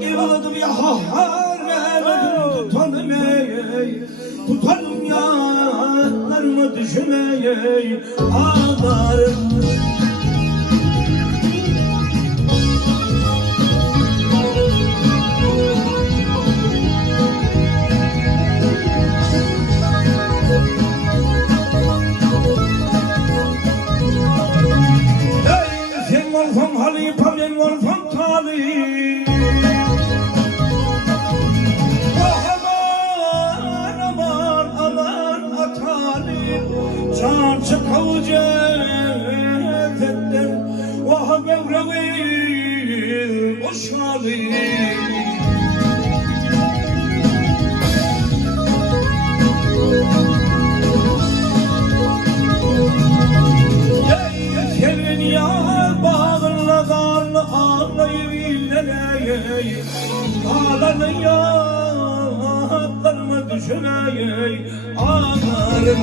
Eyvaladım ya tutalım tutalım ya narımı düşmeye ağlarım. Sen olsam halifa ben olsam talip. Can çıkıv cezetten vah gevrevi boşalı. Senin yar bağınla karnı ağlayıp ağlanın ya karnımı düşüneyim ağlarım.